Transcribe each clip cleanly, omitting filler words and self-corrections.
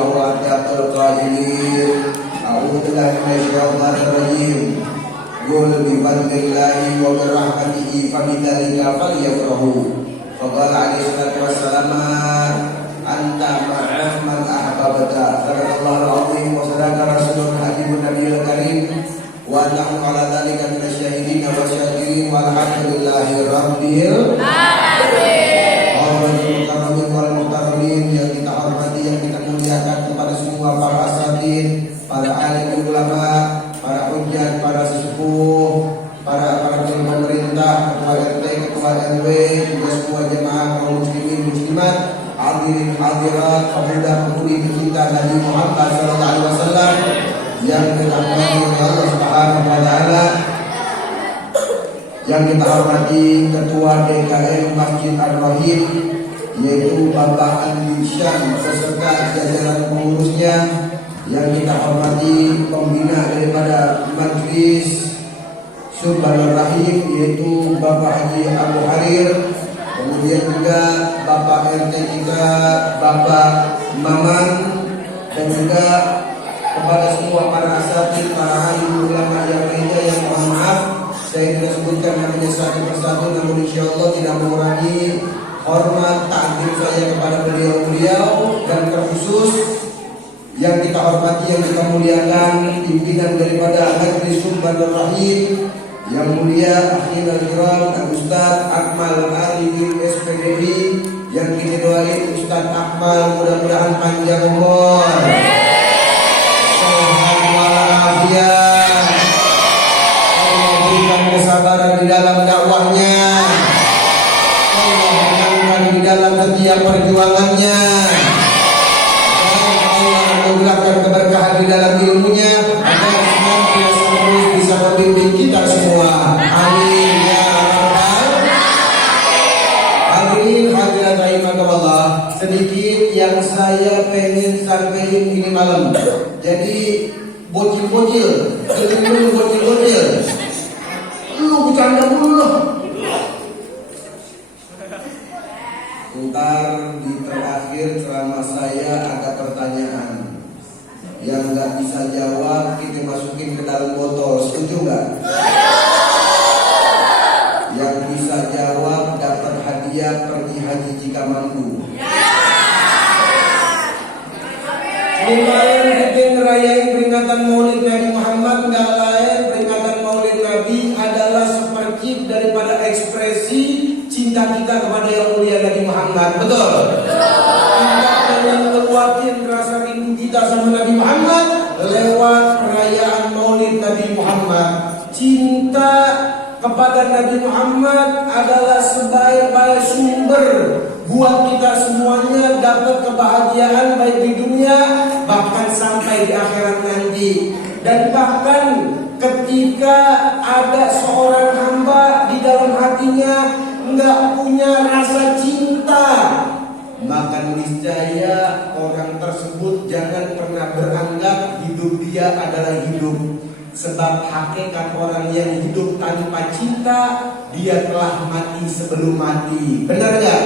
wa huwa asdaqul qailin. A'udzu billahi minasyaitonir rajim. Qul bi fadlillahi wa bi rahmatihi fabidzalika falyafrahu. Faqala alaihi salatu wassalam anta ma'a man ahbabta. Sadaqallahu alazim wa sadaqa rasulun habibun nabiyil karim. Wa nahnu ala dzalika minasyahidin wa syakirin walhamdulillahi rabbil alamin. Wal muhtaramin yang kita hormati, yang kita muliakan, kepada semua para asatidz, para alim ulama, para hujjah, para sesepuh, para pemerintah, ketua RT, ketua RW, juga semua jemaah kaum muslimin muslimat, hadirin hadirat, pemuda-pemudi pecinta Nabi Muhammad sallallahu alaihi wasallam yang dirahmati oleh Allah Subhanahu wa taala. Yang kita hormati Ketua DKM Masjid Ar-Rahim, yaitu Bapak Andi Syam beserta jajaran pengurusnya. Yang kita hormati pembina daripada Majlis Subhanur Rahim, yaitu Bapak Haji Abu Harir. Kemudian juga Bapak RT kita, Bapak Maman, dan juga kepada semua para asatidz, para alim ulama yang lainnya yang mohon maaf saya tidak sebutkan namanya satu persatu, namun insyaallah tidak mengurangi hormat takdim saya kepada beliau-beliau, dan terkhusus yang kita hormati, yang kita muliakan pimpinan daripada Majlis Subhanur Rahim yang mulia Akhil Al-Kiram Ustaz Akmal Arifin SPDB, yang kita doain Ustaz Akmal mudah-mudahan panjang umur, sehat walafiat, Allah berikan kesabaran di dalam dakwahnya, Allah menangkan di dalam setiap perjuangannya, dan Allah memberikan keberkahan di dalam ilmunya, agar senantiasa terus bisa membimbing kita semua. Amin ya rabbal alamin. Hadirat rahimakumullah, sedikit yang saya pengen sampaikan ini malam. Jadi bocil-bocil, bocil-bocil, lu bercanda dulu loh. Ntar di terakhir ceramah saya ada pertanyaan yang nggak bisa jawab, kita masukin ke dalam botol. Setuju nggak? Yang bisa jawab dapat hadiah pergi haji jika mampu. Kemarin kita ngerayain peringatan Maulid Nabi Muhammad, nggak lain peringatan Maulid Nabi adalah seperti daripada ekspresi cinta kita kepada yang mulia Nabi Muhammad. Betul? Kita pengen ngeluarin rasa rindu kita sama Nabi Muhammad lewat perayaan Maulid Nabi Muhammad. Cinta kepada Nabi Muhammad adalah sebaik-baik sumber buat kita semuanya dapat kebahagiaan baik di dunia bahkan sampai di akhirat nanti. Dan bahkan ketika ada seorang hamba di dalam hatinya nggak punya rasa cinta, maka niscaya orang tersebut jangan pernah beranggap hidup dia adalah hidup. Sebab hakikat orang yang hidup tanpa cinta, dia telah mati sebelum mati. Benar gak?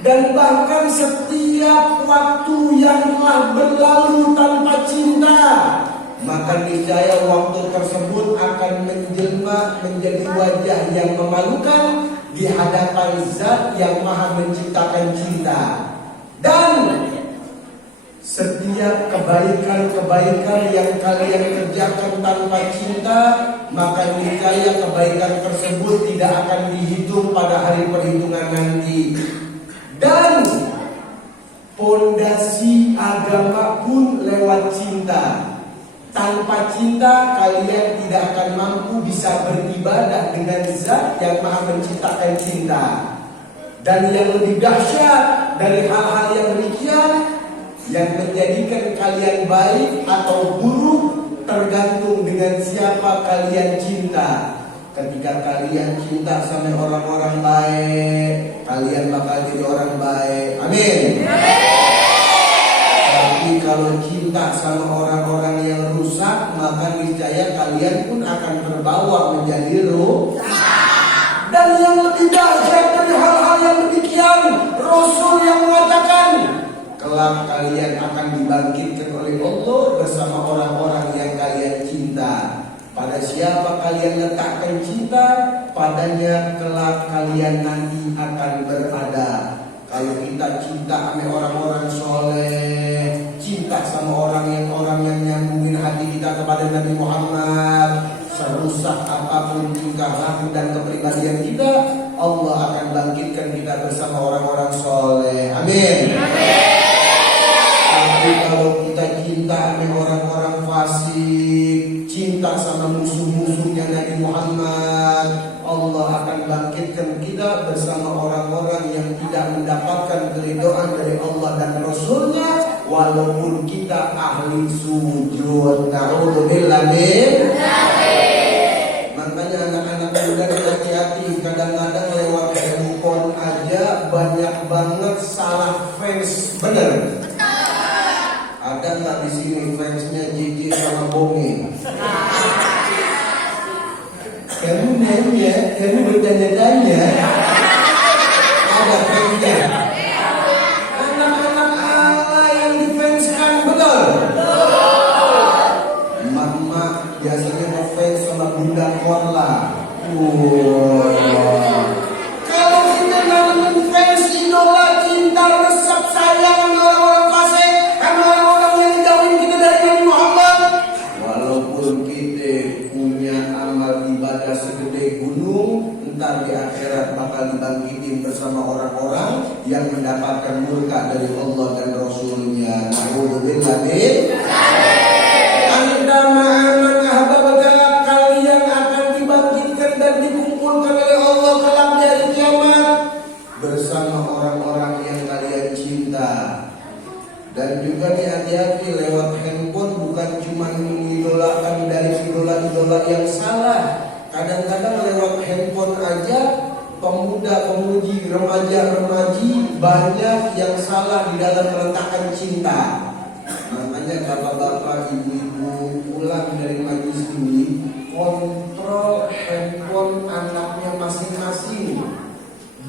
Dan bahkan setiap waktu yang telah berlalu tanpa cinta, maka niscaya waktu tersebut akan menjelma menjadi wajah yang memalukan di hadapan Zat yang Maha Menciptakan cinta. Dan setiap kebaikan-kebaikan yang kalian kerjakan tanpa cinta, maka niscaya kebaikan tersebut tidak akan dihitung pada hari perhitungan nanti. Dan pondasi agama pun lewat cinta. Tanpa cinta kalian tidak akan mampu bisa beribadah dengan Zat yang Maha Menciptakan cinta. Dan yang lebih dahsyat dari hal-hal yang demikian, yang menjadikan kalian baik atau buruk tergantung dengan siapa kalian cinta. Ketika kalian cinta sama orang-orang baik, kalian bakal jadi orang baik. Amin. Tapi kalau cinta sama orang-orang yang rusak, maka niscaya kalian pun akan terbawa menjadi rusak. Dan yang lebih dahsyat dari hal-hal yang demikian, Rasul yang mengatakan, kelak kalian akan dibangkitkan oleh Allah bersama orang-orang yang kalian cinta. Pada siapa kalian letakkan cinta, padanya kelak kalian nanti akan berada. Kalau kita cinta sama orang-orang soleh, cinta sama orang yang nyambungin hati kita kepada Nabi Muhammad, serusak apapun tingkah laku dan kepribadian kita, Allah akan bangkitkan kita bersama orang-orang soleh. Amin. Tapi kalau kita cinta sama orang-orang fasik, cinta sama musuh-musuhnya Nabi Muhammad, Allah akan bangkitkan kita bersama orang-orang yang tidak mendapatkan keridhaan dari Allah dan Rasulnya, walaupun kita ahli sujud. Na'udzubillah min. Makanya anak-anak muda hati-hati, kadang-kadang lewat handphone aja banyak banget salah fans. Bener? Ada nggak di sini fansnya Gigi sama Bongi? Kamu nanya, kamu bertanya-tanya. Ada fansnya. Anak-anak Allah yang difanskan, betul? Mama biasanya ngefans sama Bunda Korla. Kalau kita nanamin fans idola, cinta, resep, sayang orang-orang fasik, orang-orang yang jauhin kita dari Nabi Muhammad, walaupun kita punya amal ibadah segede gunung, ntar di akhirat bakal dibangkitin bersama orang-orang yang mendapatkan murka dari Allah dan Rasulnya. Na'udzubillah min. Anda ma'aman ahbabaka, kalian akan dibangkitkan dan dikumpulkan oleh Allah kelak di hari kiamat bersama orang-orang yang kalian cinta. Dan juga hati-hati, lewat handphone bukan cuma mengidolakan dari idola-idola yang salah. Kadang-kadang lewat handphone aja pemuda-pemudi, remaja-remaji banyak yang salah di dalam meletakkan cinta. Makanya bapak-bapak, ibu-ibu pulang dari majelis ini, kontrol handphone anaknya masing-masing.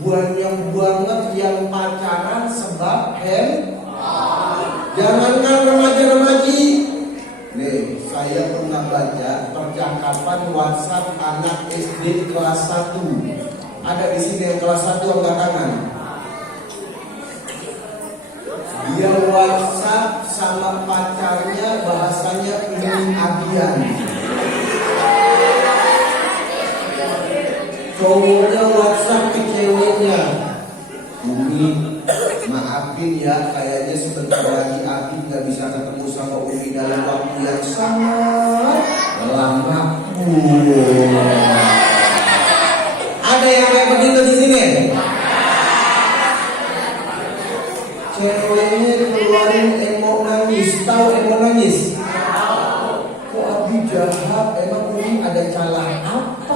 Banyak banget yang pacaran sebab handphone. Jangankan remaja-remaji. Nih, saya pernah baca percakapan WhatsApp anak SD kelas 1. Ada di sini yang kelas 1 angkat tangan. Dia WhatsApp sama pacarnya, bahasanya ini abian. Cowoknya WhatsApp ke ceweknya, Umi, maafin ya, kayaknya sebentar lagi Abi gak bisa ketemu sama Umi dalam waktu yang sangat lama. Ada yang kayak begitu di sini? Ceweknya keluarin emo nangis. Tahu emo nangis? Kok Abi jahat? Emang Umi ada salah apa?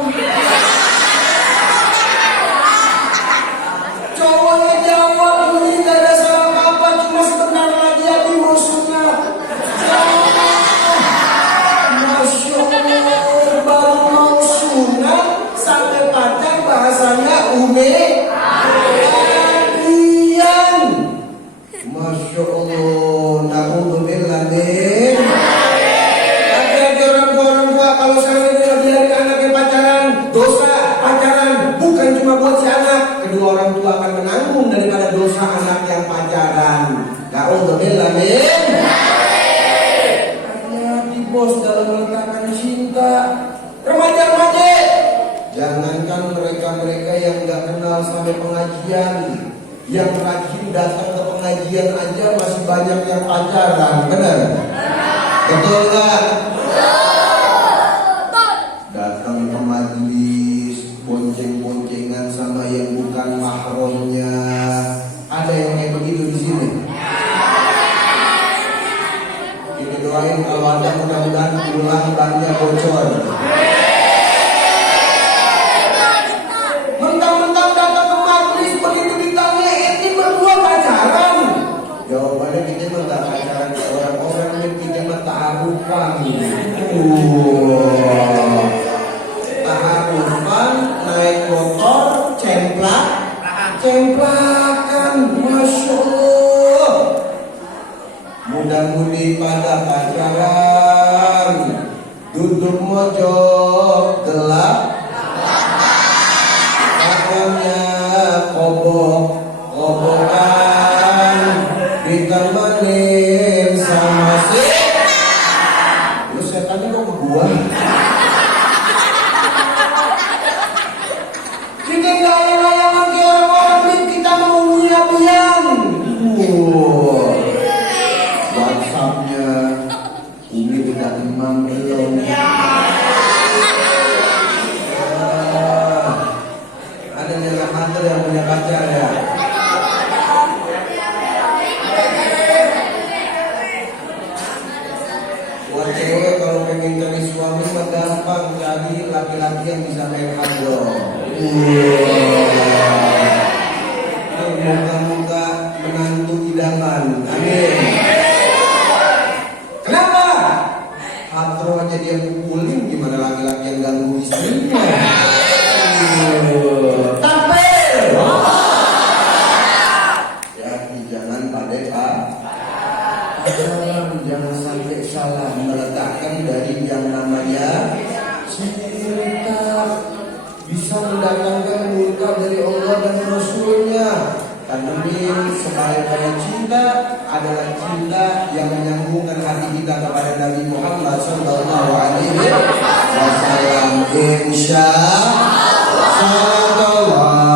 Cowoknya jawab, Umi gak ada salah apa, cuma sebentar lagi Abi mau sunat. Masya Allah, baru mau sunat sampai pacar bahasanya Umi abian. Masya Allah, na'udzubillah min. Hati-hati orang tua kalau sekarang ini biarin anaknya pacaran, dosa pacaran bukan cuma buat si anak, kedua orang tua akan menanggung daripada dosa anak yang pacaran. Na'udzubillah min. Hati-hati bos dalam meletakkan cinta. Remaja-remaja, jangankan mereka-mereka yang gak kenal sampai pengajian, yang rajin datang ke pengajian aja masih banyak yang pacaran. Benar? Betul gak? Datang ke majelis bonceng-boncengan sama yang bukan mahramnya. Ada yang kayak begitu di sini? Ini doain kalau ada, mudah-mudahan pulang bannya bocor. Mentang-mentang datang ke majelis begitu ditanya, ini berdua pacaran? Jawabannya kita mah gak pacaran ke orang-orang, kita mah ta'arufan. Ta'arufan, naik motor, cemplakan, Masya Allah. mudah-mudi pada pacaran, duduk mojok gelap, tangannya kobok-kobokan, ditemenin sama si. Lu setannya kok ke gua? Kita layang-layangan ke orang, kita mau biang. WhatsAppnya ini udah imam belum? Ada yang punya pacar ya? Buat cewek kalau pengen cari suami mah gampang, cari laki-laki yang bisa main handphone. Moga-moga menantu idaman. Amin. Kenapa? Hatro aja dia pukulin, gimana laki-laki yang ganggu istrinya? Tampil. Jadi jangan pada jangan sampai salah meletakkan dari yang namanya cinta, bisa mendatangkan murka dari Allah dan Rasulnya. Karena sebaik-baik cinta adalah cinta yang menyambungkan hati kita kepada Nabi Muhammad Sallallahu Alaihi Wasallam. Insya Allah.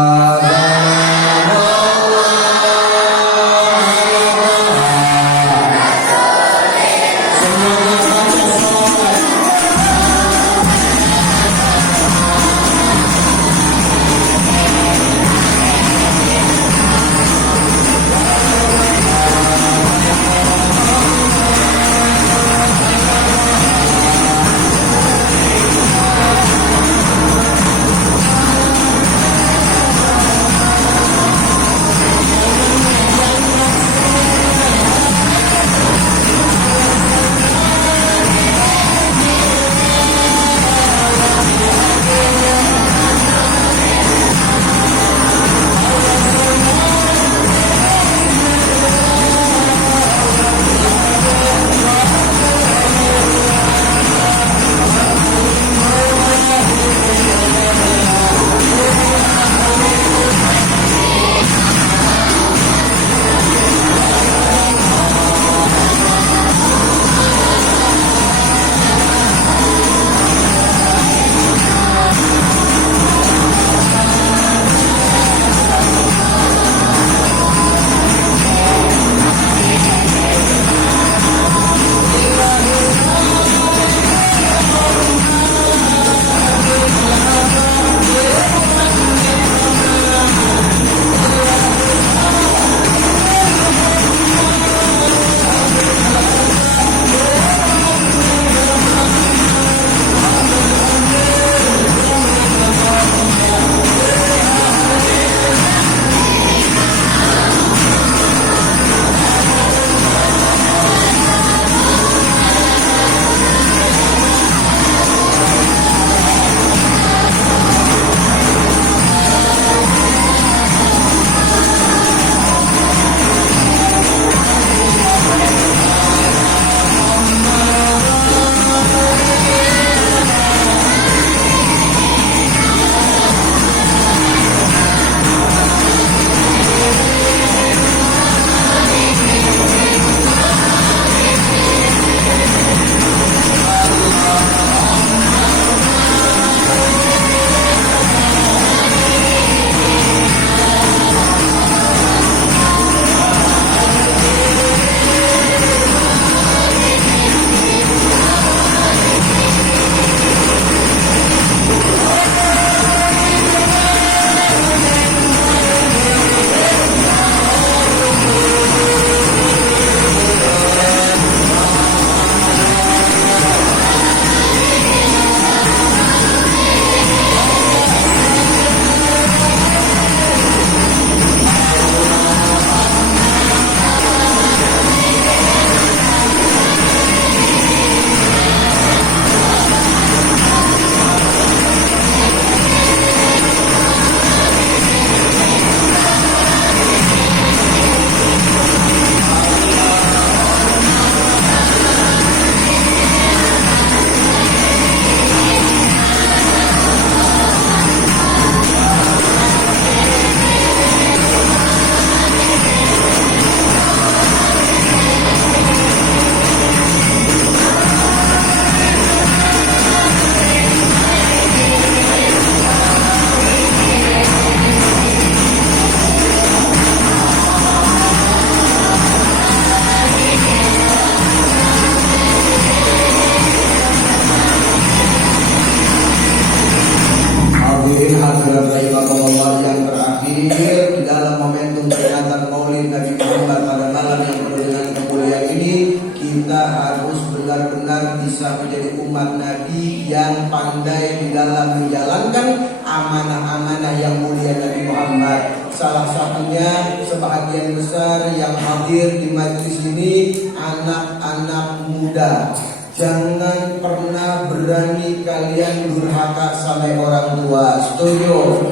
yang ini kita harus benar-benar bisa menjadi umat Nabi yang pandai di dalam menjalankan amanah-amanah yang mulia Nabi Muhammad. Salah satunya sebagian besar yang hadir di majelis ini anak-anak muda. Jangan pernah berani kalian durhaka sama orang tua. Setuju?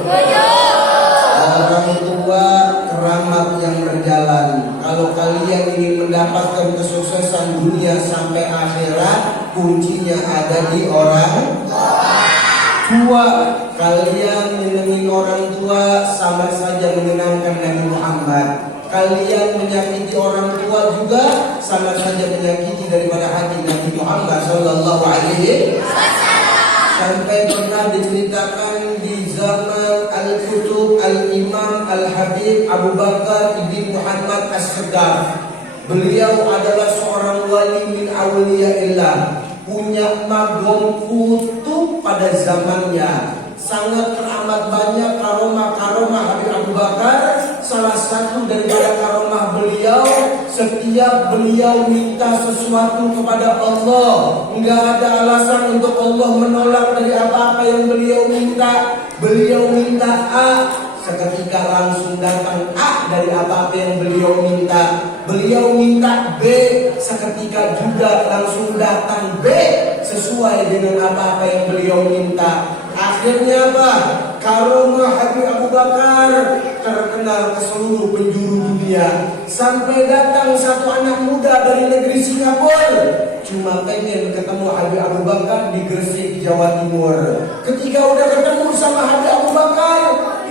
Orang tua keramat yang berjalan. Kalau kalian ingin mendapatkan kesuksesan dunia sampai akhirat, kuncinya ada di orang tua. Kalian menyenangi orang tua sama saja menyenangkan Nabi Muhammad. Kalian menyakiti orang tua juga sama saja menyakiti daripada hati Nabi Muhammad sallallahu alaihi wasallam. Sampai pernah diceritakan di zaman Al-Kutub Al-Imam Al-Habib Abu Bakar ibn Muhammad As-Segaf. Beliau adalah seorang wali min awliyaillah, punya magom kutub pada zamannya. Sangat teramat banyak karomah-karomah Habib Abu Bakar. Salah satu daripada karomah beliau, setiap beliau minta sesuatu kepada Allah, enggak ada alasan untuk Allah menolak dari apa-apa yang beliau minta. Beliau minta A, seketika langsung datang A dari apa-apa yang beliau minta. Beliau minta B, seketika juga langsung datang B sesuai dengan apa-apa yang beliau minta. Akhirnya apa? Karomah Habib Abu Bakar terkenal ke seluruh penjuru dunia. Sampai datang satu anak muda dari negeri Singapura, cuma pengen ketemu Habib Abu Bakar di Gresik, Jawa Timur. Ketika udah ketemu sama Habib Abu Bakar,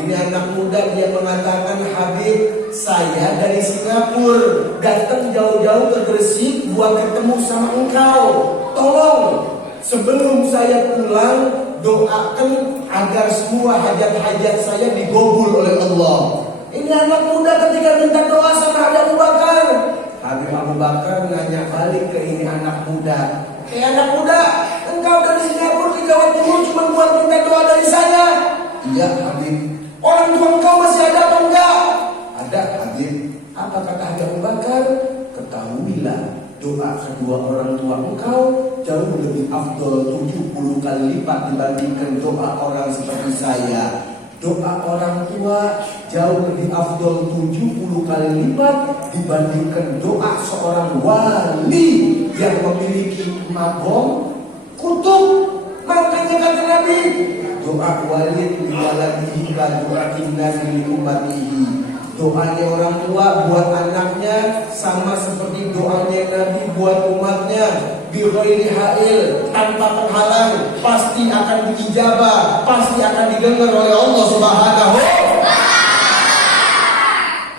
ini anak muda dia mengatakan, Habib, saya dari Singapura datang jauh-jauh ke Gresik buat ketemu sama engkau. Tolong sebelum saya pulang, doakan agar semua hajat-hajat saya digobul oleh Allah. Ini anak muda ketika minta doa sama Habib Abu Bakar. Habib Abu Bakar nanya balik ke ini anak muda. Anak muda, engkau dari Singapura ke Jawa Timur cuma buat minta doa dari saya? Iya Habib. Orang tua engkau masih ada apa enggak? Ada Habib. Apa kata Habib Abu Bakar? Ketahuilah, doa kedua orang tua engkau jauh lebih afdol 70 kali lipat dibandingkan doa orang seperti saya. Doa orang tua jauh lebih afdol 70 kali lipat dibandingkan doa seorang wali yang memiliki magom kutub. Makanya kata Nabi, doa walid liwaladihi ka doatin nabi li ummatihi. Doanya orang tua buat anaknya sama seperti doanya Nabi buat umatnya. Bighairi ha'il, tanpa penghalang, pasti akan diijabah, pasti akan didengar oleh Allah Subhanahu.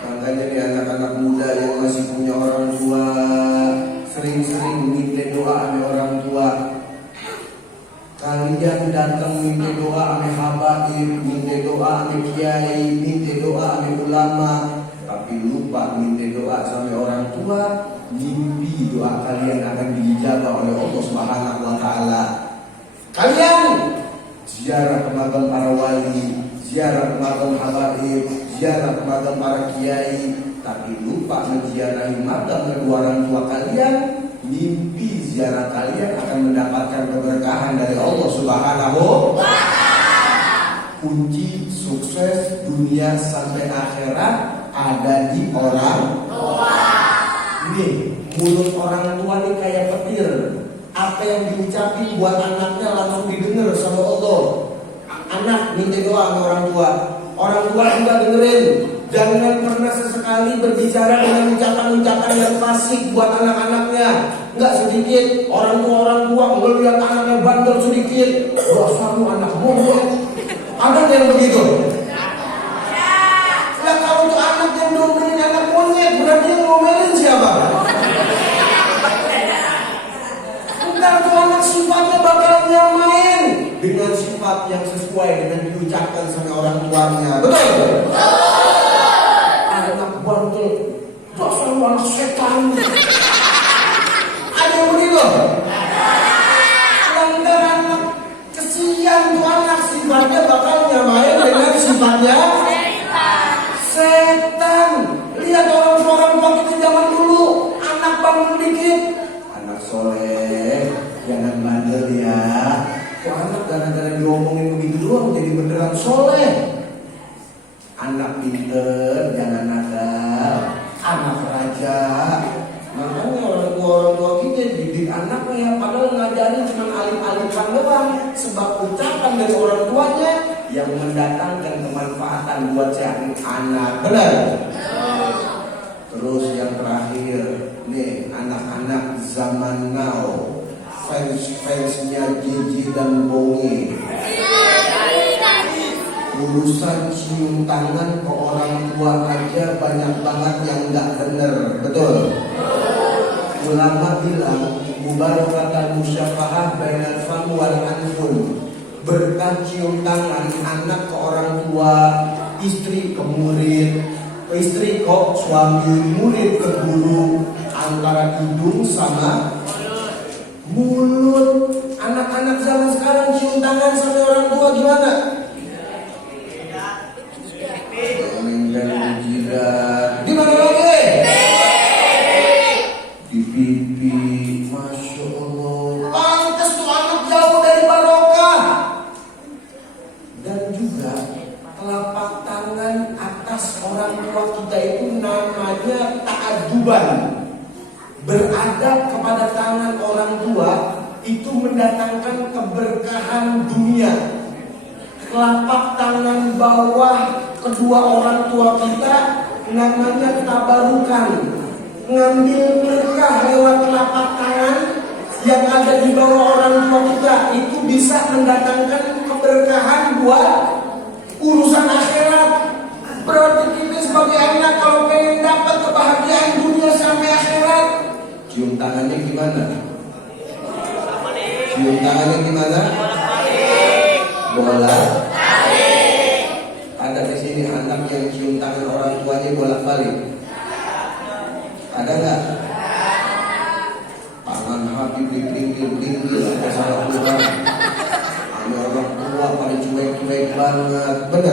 Makanya nih anak-anak muda yang masih punya orang tua, sering-sering minta doa sama orang tua. Kalian datang minta doa sama habaib, minta doa sama kiai, minta doa sama ulama, tapi lupa minta doa sama orang tua. Mimpi doa kalian akan diijabah oleh Allah Subhanahu wa taala. Kalian ziarah ke makam para wali, ziarah ke makam habaib, ziarah ke makam para kiai, tapi lupa menziarahi makam kedua orang tua kalian. Mimpi ziarah kalian akan mendapatkan keberkahan dari Allah Subhanahu wa taala. Kunci sukses dunia sampai akhirat ada di orang tua. Nih, mulut orang tua nih kayak petir. Apa yang diucapin buat anaknya langsung didengar sama Allah. Anak minta doa sama orang tua, orang tua juga dengerin. Jangan pernah sesekali berbicara dengan ucapan-ucapan yang fasik buat anak-anaknya. Enggak sedikit orang tua melihat anaknya bandel sedikit, dasarmu anak bodoh. Ada yang begitu? Lah kalau tuh anak yang domelin anak monyet, berarti yang ngomelin siapa? Entar tuh anak sifatnya bakal nyamain dengan sifat yang sesuai dengan diucapkan sama orang tuanya. Betul? Anak bandel, dasar anak setan. Ada yang begitu? Lantar anak kesian tuh anak sifatnya bakal nyamain dengan sifatnya setan. Lihat orang tua kita zaman dulu, anak bangun dikit. Anak soleh, jangan bandel ya. Kok anak gara-gara diomongin begitu doang jadi beneran soleh? Anak pinter, jangan nakal. Anak raja. Makanya orang tua kita didik anaknya ya, padahal ngajarin cuma alif-alifan doang. Sebab ucapan dari orang tuanya yang mendatangkan kemanfaatan buat si anak. Benar? Terus yang terakhir, nih anak-anak zaman now, fans-fansnya Gigi dan Bongi. Urusan cium tangan ke orang tua aja banyak banget yang nggak bener, betul? Ulama bilang mubarakatan musyafahah bainal fam wal anfun. Berkah cium tangan anak ke orang tua, istri ke murid, istri ke suami, murid ke guru, antara hidung sama mulut. Anak-anak zaman sekarang cium tangan sama orang tua gimana? Di mana lagi? Di pipi. Masya Allah. Pantes tuh anak jauh dari barokah. Dan juga telapak tangan atas orang tua kita itu namanya ta'aduban. Beradab kepada tangan orang tua itu mendatangkan keberkahan dunia. Telapak tangan bawah kedua orang tua kita namanya tabarukan. Ngambil berkah lewat telapak tangan yang ada di bawah orang tua kita itu bisa mendatangkan keberkahan buat urusan akhirat. Berarti kita sebagai anak kalau pengen dapat kebahagiaan dunia sampai akhirat, cium tangannya gimana? Cium tangannya gimana? Bolak. Ada di sini anak yang cium tangan orang tuanya bolak-balik? Ada nggak? Tangan Habib dipelintir-pelintir apa salah kurang? Ada orang tua pada cuek-cuek banget, benar?